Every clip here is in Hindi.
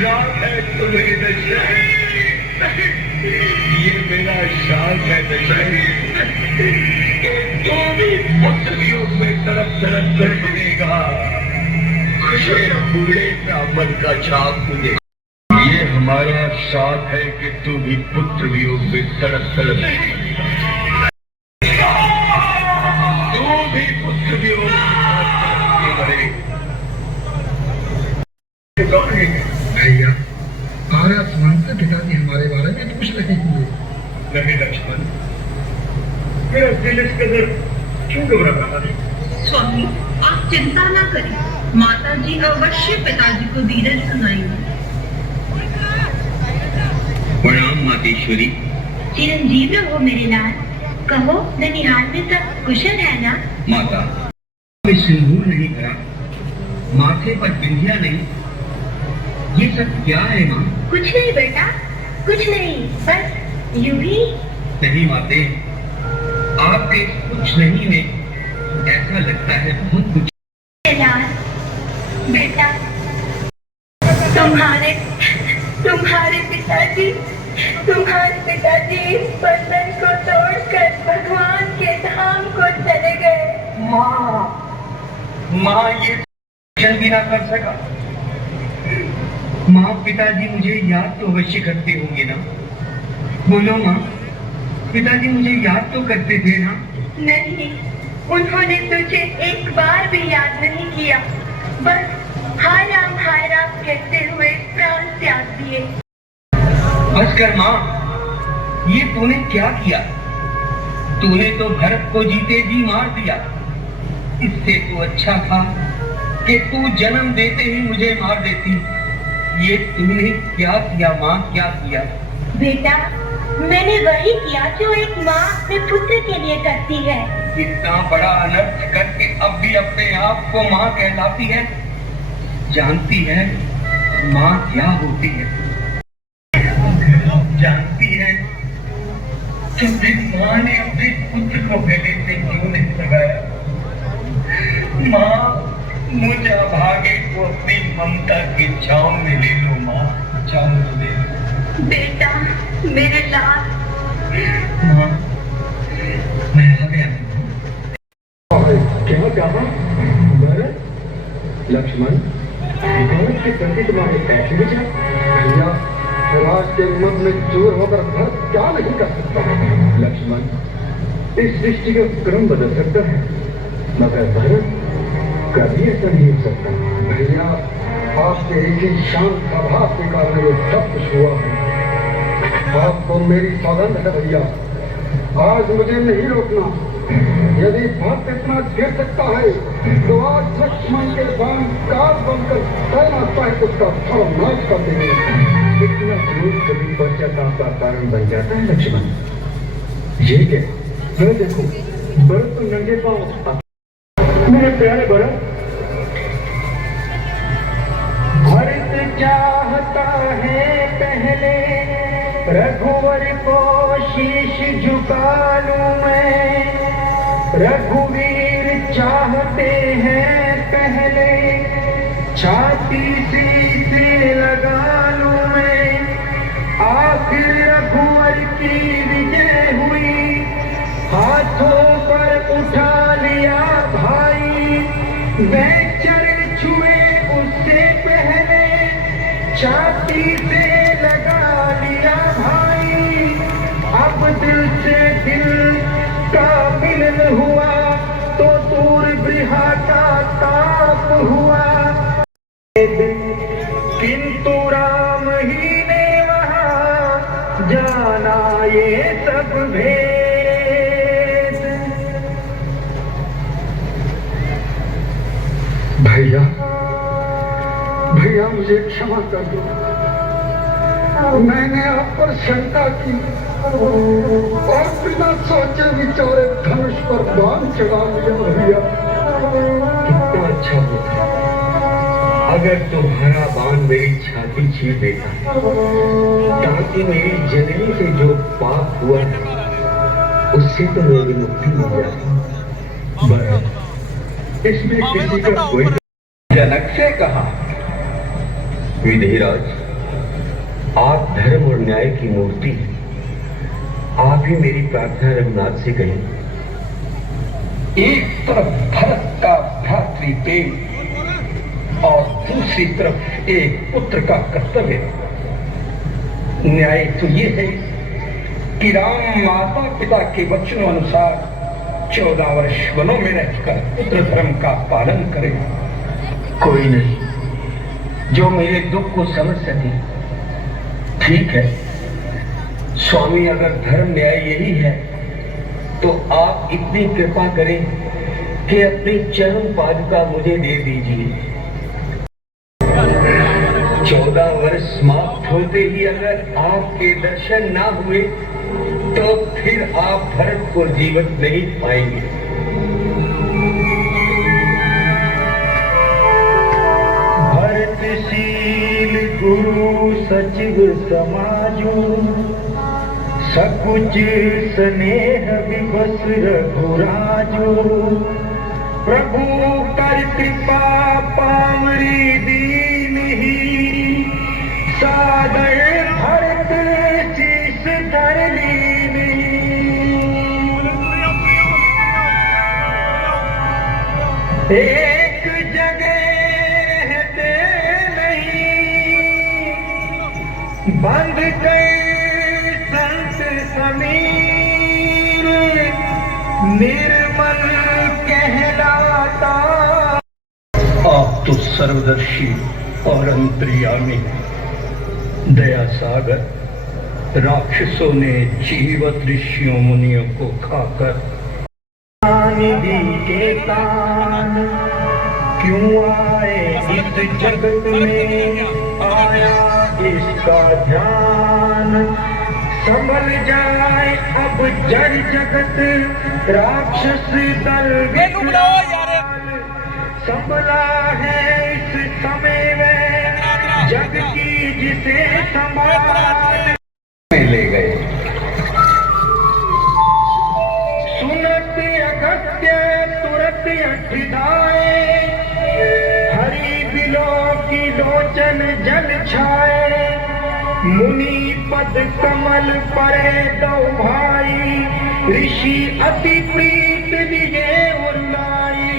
श्राप है तुम्हें दशरथ, ये मेरा श्राप है दशरथ कि तू भी पुत्रियों में तड़प तड़प कर मिलेगा। ये बूढ़े ब्राह्मण का श्राप तुझे, ये हमारा श्राप है कि तू भी पुत्र वियोग में तड़प तड़प तू भी पुत्र वियोग में मरे। भैया महाराज सुमंत पिताजी हमारे बारे में कुछ नहीं हुए। नहीं लक्ष्मण, मेरा दिल इस कदर क्यों घबरा रहा है? स्वामी आप चिंता ना करें, माता जी अवश्य पिताजी को धीरज सुनाएंगी। प्रणाम मातेश्वरी। चिरंजीव रहो मेरे लाल, कहो ननिहाल में सब कुशल है ना? माता, मैं सिंदूर नहीं भरा, माथे पर बिंदिया नहीं, ये सब क्या है माँ? कुछ नहीं बेटा, कुछ नहीं, बस यूं ही। नहीं माते, आपके कुछ नहीं में ऐसा लगता है बहुत कुछ। लाल बेटा, तुम्हारे पिताजी इस बंधन को तोड़कर भगवान के धाम को चले गए। माँ ये चल भी ना कर सका। माँ, पिताजी मुझे याद तो अवश्य करते होंगे ना? बोलो माँ, पिताजी मुझे याद तो करते थे ना? नहीं, उन्होंने तुझे एक बार भी याद नहीं किया, बस हाय राम कहते हुए प्राण त्याग दिए। बस कर माँ, ये तूने क्या किया? तूने तो भरत को जीते जी मार दिया। इससे तो अच्छा था कि तू जन्म देते ही मुझे मार देती। ये तूने क्या किया माँ, क्या किया? बेटा, मैंने वही किया जो एक माँ अपने पुत्र के लिए करती है। इतना बड़ा अनर्थ करके अब भी अपने आप को माँ कहलाती है। जानती है माँ क्या होती है? जानती है कि माँ ने अपने पुत्र को गले से क्यों नहीं लगाया? माँ, मुझे भागे को अपनी ममता की छांव में ले लो माँ, छांव में ले लो। बेटा मेरे लाल। माँ, मैं आ गया। क्या कहा? भरत, लक्ष्मण, भरत के प्रति तुम्हारे ऐसे विचार? भैया, राज के मत में चोर होकर भरत क्या नहीं कर सकता? लक्ष्मण, इस सृष्टि का क्रम बदल सकता है, मगर भरत कभी ऐसा नहीं हो सकता। भैया, आपके एक ही शांत आभास के कारण ये सब कुछ हुआ है। आपको मेरी सौगंध है भैया, आज मुझे नहीं रोकना। यदि भक्त इतना गिर सकता है तो आज लक्ष्मण के बाण काट बनकर सेना सहित उसका सर्वनाश कर देंगे। इतना क्रोध कभी पश्चाताप का कारण बन जाता है लक्ष्मण? ये क्या? मैं देखो, भरत तो नंगे पांव। मेरे प्यारे भरत, भरत चाहता है पहले रघुवर को शीश झुका लूं मैं। रघुवीर चाहते हैं पहले छाती से लगा लूं मैं। आखिर रघुवर की विजय हुई, हाथों पर उठा लिया भाई। मैं चरण छुए उससे पहले छाती से लगा लिया भाई। अब दिल से दिल का मिलन हुआ तो दूर ब्रिहा का ताप हुआ। किंतु राम ही ने वहां जाना ये सब भेद। भैया, भैया मुझे क्षमा कर दो। मैंने आप पर शंका की और बिना सोचे विचारे धनुष पर बाण चढ़ा लिया। भैया, कितना अच्छा होता अगर तुम्हारा बाण मेरी छाती छीन देता, ताकि मेरी जननी से जो पाप हुआ उससे तो मेरी मुक्ति मिल जाती। भरत, इसमें किसी का कोई। जनक से कहा, विधिराज आप धर्म और न्याय की मूर्ति हैं। आप ही मेरी प्रार्थना रघुनाथ से कहें। एक तरफ भरत का भ्रातृ प्रेम और दूसरी तरफ एक पुत्र का कर्तव्य। न्याय तो ये है कि राम माता पिता के वचनों अनुसार 14 वर्ष वनों में रहकर पुत्र धर्म का पालन करे। कोई नहीं जो मेरे दुख को समझ सके। ठीक है स्वामी, अगर धर्म न्याय यही है तो आप इतनी कृपा करें कि अपनी चरण पादुका मुझे दे दीजिए। 14 वर्ष समाप्त होते ही अगर आपके दर्शन ना हुए तो फिर आप भरत को जीवित नहीं पाएंगे। भरतशील गुरु सचिव समाजो, सकुच स्नेह विवश रघुराजो। प्रभु कर कृपा पामरी दीनहि, सादर भरत शीस धर लीनहि। एक जगह रहते नहीं, बंद कर संत समीर, निर्मल कहलाता। आप तो सर्वदर्शी और अंतर्यामी, दया सागर। राक्षसों ने जीवत ऋषियों मुनियों को खाकर निधि के तान क्यों आए इस जगत में, आया इसका ध्यान। संभल जाए अब जड़ जगत, राक्षस दल विकराल। संभला है इस समय में, जग की जिसे संभाल। ले गए। सुनत अगस्त्य तुरत अठिधाए, हरि बिलो की लोचन जल छाए। मुनि पद कमल परे दो भाई, ऋषि अति प्रीत लिए उल्लाई।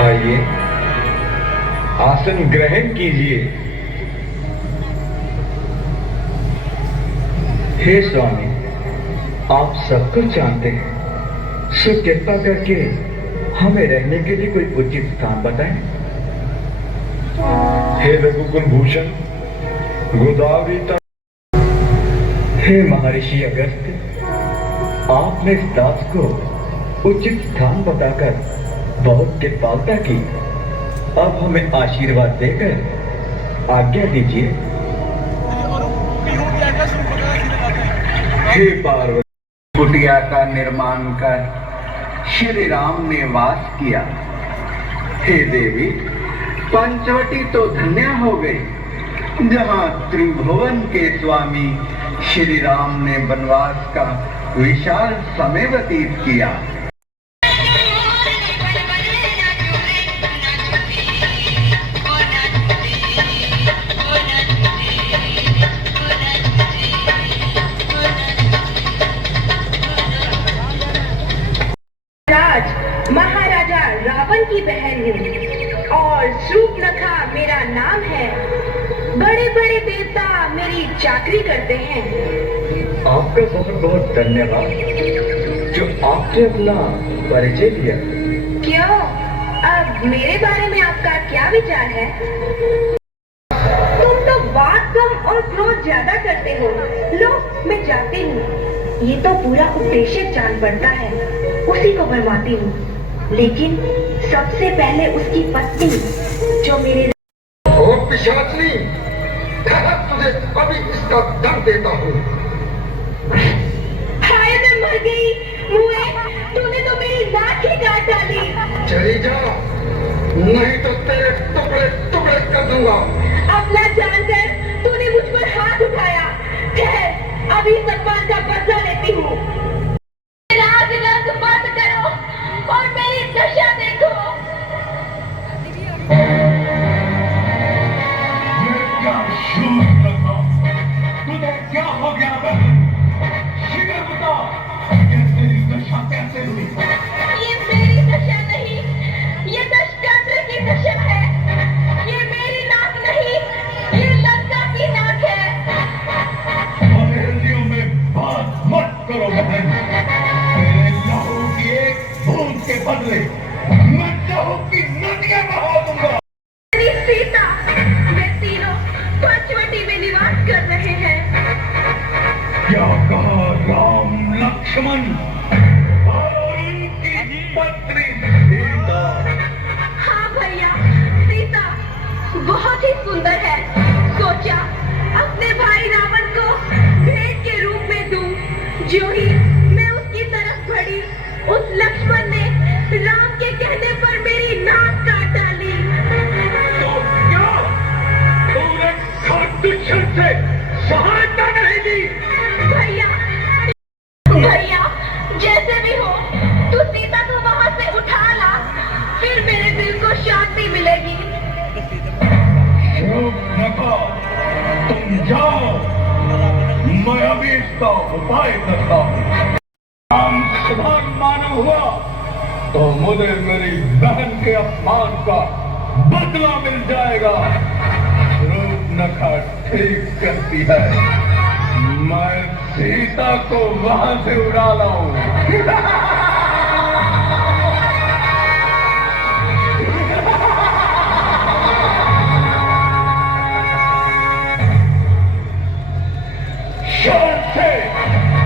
आइए आसन ग्रहण कीजिए। हे स्वामी, आप सब कुछ जानते हैं, सो कृपा करके हमें रहने के लिए कोई उचित स्थान बताएं। हे रघुकुल भूषण गोदावरी तट। हे महर्षि अगस्त्य, आपने इस दास को उचित स्थान बताकर बहुत कृपालता की। अब हमें आशीर्वाद देकर आज्ञा दीजिए। हे पार्वती, कुटिया का निर्माण कर श्री राम ने वास किया। हे देवी, पंचवटी तो धन्य हो गई, जहां त्रिभुवन के स्वामी श्री राम ने वनवास का विशाल समय व्यतीत किया। महाराजा रावण की बहन हूँ और शूर्पणखा मेरा नाम है। बड़े बड़े देवता मेरी चाकरी करते हैं। आपका बहुत बहुत धन्यवाद जो आपने अपना परिचय दिया। क्यों, अब मेरे बारे में आपका क्या विचार है? तुम तो बात कम और क्रोध ज्यादा करते हो। लो मैं जाती हूँ। ये तो पूरा उद्देश्य जान पड़ता है, उसी को भरमाती हूँ। लेकिन सबसे पहले उसकी पत्नी जो मेरे। ओ पिशाचनी, तुझे अभी इसका दम देता हूँ। हाय मैं मर गई। मुए, तूने तो मेरी नाक ही काट डाली। चली जा, नहीं तो तेरे टुकड़े टुकड़े कर दूंगा। अपना जानकर तूने मुझ पर हाथ उठाया। ठहर, अभी सत्पाल का बदला लेती हूँ। राग रंग बंद करो और मेरी दशा देखो। मैं चाहूं कि नदियां बहा दूंगा। मेरी सीता, वे तीनों पंचवटी में निवास कर रहे हैं। क्या कहा राम लक्ष्मण और उनकी पत्नी सीता? हाँ भैया, सीता बहुत ही सुंदर है। सोचा अपने भाई रावण को भेंट के रूप में दूं। जो ही मैं उसकी तरफ बढ़ी, उस लक्ष्मण ने राम के कहने पर मेरी नाक काट डाली। तो क्या तूने दुष्यंत से सहायता नहीं दी? भैया, भैया जैसे भी हो तू सीता को वहां से उठा ला, फिर मेरे दिल को शांति मिलेगी। नखा, तुम जाओ, मैं अभी इसका उपाय करता हूँ। राम सुधान मानव हुआ तो मुझे मेरी बहन के अपमान का बदला मिल जाएगा। रूपनखा ठीक करती है, मैं सीता को वहां से उड़ा लाऊं। से,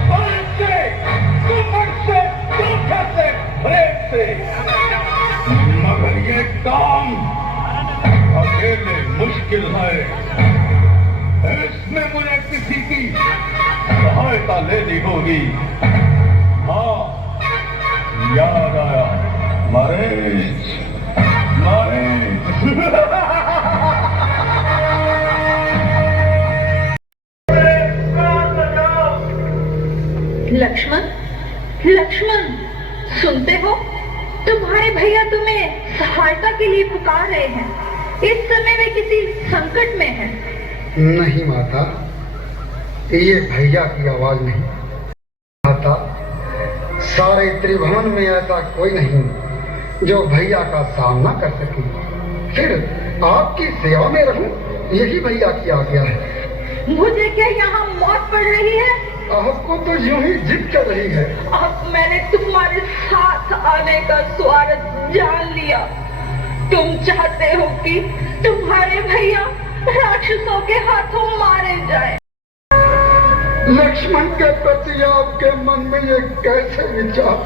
बल से, कुमर से, धोखा से, प्रेम से, मगर ये काम अकेले मुश्किल है। इसमें मुझे किसी की सहायता लेनी होगी। हाँ, याद आया, मरीच, मरीच। लक्ष्मण, लक्ष्मण सुनते हो? तुम्हारे भैया तुम्हें सहायता के लिए पुकार रहे हैं। इस समय वे किसी संकट में हैं। नहीं माता, ये भैया की आवाज नहीं। माता, सारे त्रिभुवन में ऐसा कोई नहीं जो भैया का सामना कर सके। फिर आपकी सेवा में रहूं, यही भैया की आज्ञा है। मुझे क्या यहाँ मौत पड़ रही है? आपको तो यूं ही जिद कर रही है। अब मैंने तुम्हारे साथ आने का स्वार्थ जान लिया। तुम चाहते हो कि तुम्हारे भैया राक्षसों के हाथों मारे जाए। लक्ष्मण के प्रति आपके मन में ये कैसे विचार?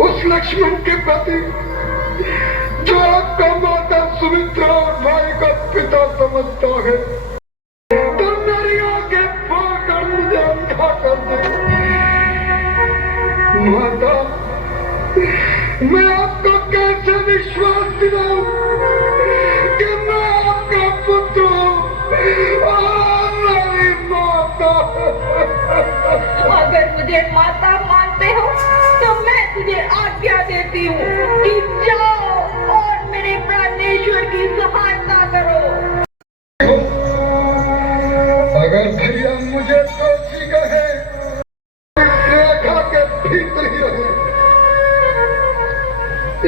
उस लक्ष्मण के प्रति जो आपका माता सुमित्रा और भाई का पिता समझता है, तो मेरी आंखें खोलकर मुझे अंधा कर दे। माता, मैं आपको कैसे विश्वास दिलाऊं कि मैं आपका पुत्र हूं? मेरी माता। अगर मुझे माता मानते हो तो मैं तुझे आज्ञा देती हूँ कि जाओ और मेरे प्राणेश्वर की सहायता करो। अगर भैया मुझे दोषी कहे, रेखा के भीतर ही रहे।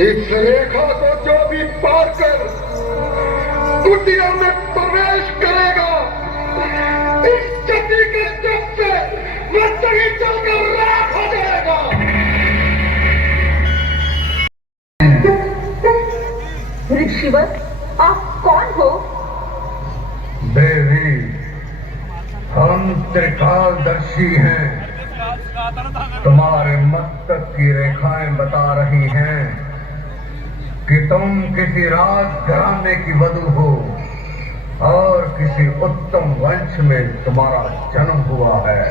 इस रेखा को जो भी पार कर कुटिया में प्रवेश करेगा, इस चटी के चप से वह सही चलकर राख हो जाएगा। ऋषिवर, आप कौन हो? देवी, हम त्रिकालदर्शी हैं। तुम्हारे मस्तक की रेखाएं बता रही हैं कि तुम किसी राजघराने की वधू हो और किसी उत्तम वंश में तुम्हारा जन्म हुआ है।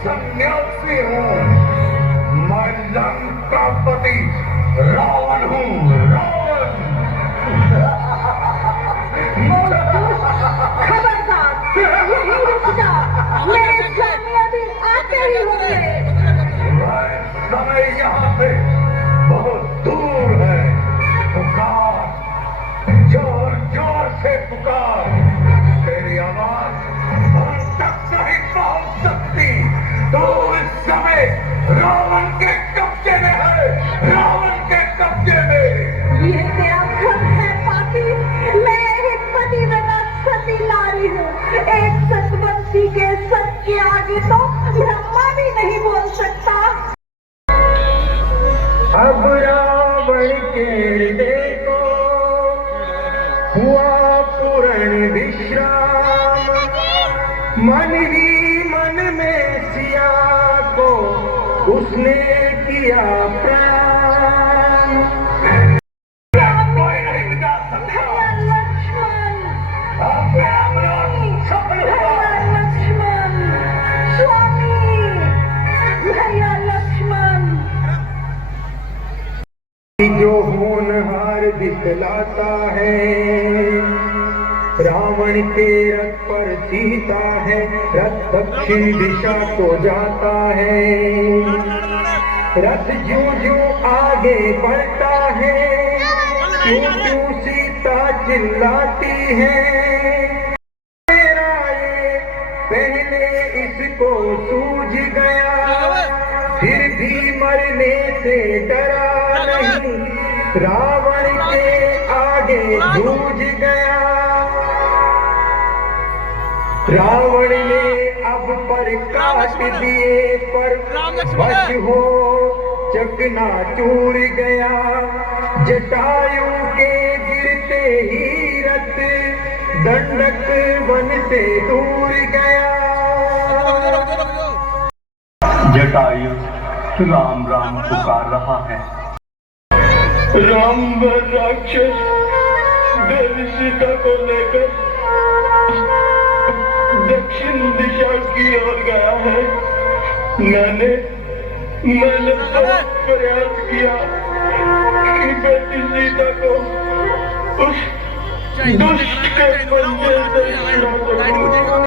सन्यासी हूँ, मैं लंकापति रावण हूँ, रावण। खबरदार, यही रुकना, मेरे स्वामी अभी आते ही होंगे। समय यहाँ से बहुत दूर है। पुकार, जोर जोर से पुकार, तेरी आवाज हम तक नहीं तो इस समय रावण के कब्जे में है, रावण के कब्जे में। ये तेरा भ्रम है पापी। मैं एक पतिव्रता सती नारी हूँ। एक सतवंशी के सत के आगे तो ब्रह्मा भी नहीं बोल सकता। अब रावण के हृदय को हुआ पूर्ण विश्राम, मन ही मन में सिया को उसने किया प्रणाम। कोई नहीं मिटा सकता। भैया लक्ष्मण, अब रावण सफल हुआ। भैया लक्ष्मण, स्वामी, भैया लक्ष्मण। जो होनहार दिखलाता है, रावण के रथ पर सीता है, रथ दक्षिण दिशा को जाता है। रथ ज्यों ज्यों आगे बढ़ता है, त्यों त्यों सीता चिल्लाती है। मेरा ये पहले इसको सूझ गया, फिर भी मरने से डरा नहीं, रावण के आगे जूझ गया। रावण ने अब पर काट दिए, पर वश हो चकनाचूर गया। जटायु के गिरते ही रथ दंडक वन से दूर गया। जटायु राम राम पुकार रहा है। राम राक्षस देवी सीता को लेकर दक्षिण दिशा की ओर गया है। मैंने बहुत प्रयास किया कि बेटी सीता को उस दुष्ट के पंजे से छुड़ा सकूं।